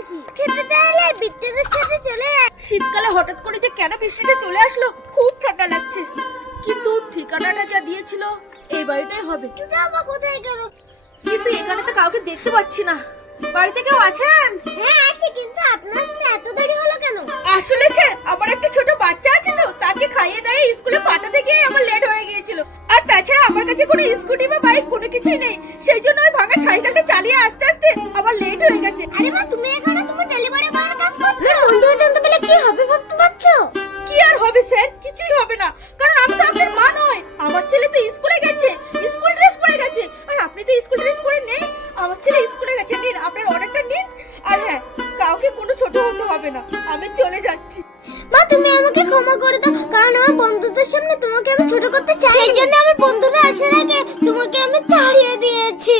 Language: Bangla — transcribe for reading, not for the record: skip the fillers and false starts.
বলেছি খেতে চাইলে বৃষ্টিতে ছেড়ে চলে আয়। শীতকালে হঠাৎ করে যে কেন বৃষ্টিটা চলে আসলো, খুব ঠান্ডা লাগছে। কিন্তু ঠিকানাটা যা দিয়েছিল এই বাড়িটাই হবে। ওটা আবার কোথায় গেল? কিন্তু এখানে তো কাউকে দেখতে পাচ্ছি না। বাড়িতে কেউ আছেন? হ্যাঁ আছে, কিন্তু আপনার আসতে এত দেরি হলো কেন? আসলে স্যার, আমার একটা ছোট বাচ্চা আছে, তো তাকে খাইয়ে দিয়ে স্কুলে পাঠাতে গিয়ে আমার লেট হয়ে গিয়েছিল। আর তাছাড়া আমার কাছে কোনো স্কুটি বা বাইক কোনো কিছুই নেই, সেই জন্য ওই ভাঙা সাইকেলটা চালিয়ে আসতে আসতে আমার লেট হয়ে গেছে। আরে মা, তুমি এখানে তোমার ডেলিভারি বয়ের কাজ করছো? বন্ধু জানতে পেলে কি হবে ভাবতে পারছো? কি আর হবে স্যার, কিছুই হবে না, কারণ আমি তো আপনার মা নয়। আমার ছেলে তো স্কুলে গেছে, স্কুল ড্রেস পরে গেছে, আর আপনি তো স্কুল ড্রেস পরে নেই। আমার ছেলে স্কুলে গেছে, নিন আপনার অর্ডারটা নিন। আর হ্যাঁ, কাউকে কোনো ছোট হতে হবে না, আমি চলে যাচ্ছি। মা, তুমি আমাকে ক্ষমা করে দাও, কারণ আমার বন্ধুদের সামনে তোমাকে আমি ছোট করতে চাই, সেই জন্য আমার বন্ধুরা আসার আগে তোমাকে আমি তাড়িয়ে দিয়েছি।